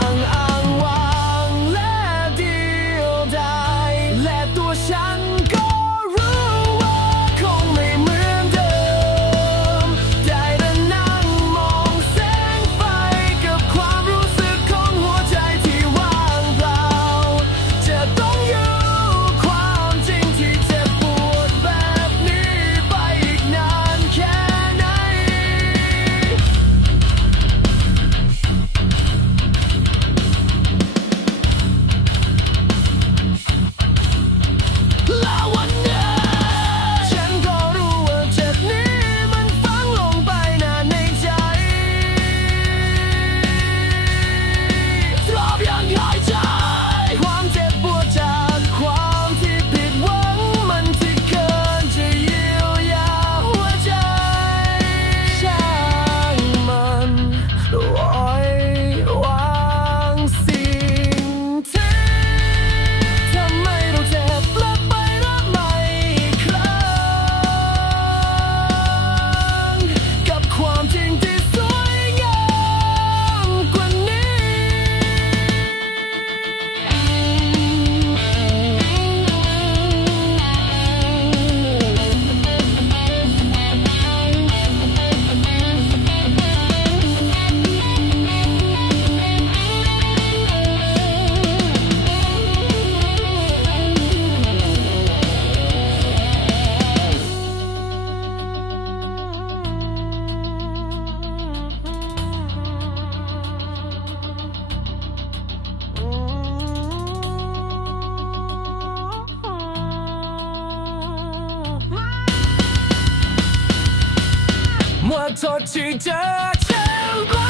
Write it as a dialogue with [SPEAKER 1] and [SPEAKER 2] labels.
[SPEAKER 1] young. Oh. 莫托拒绝牵挂。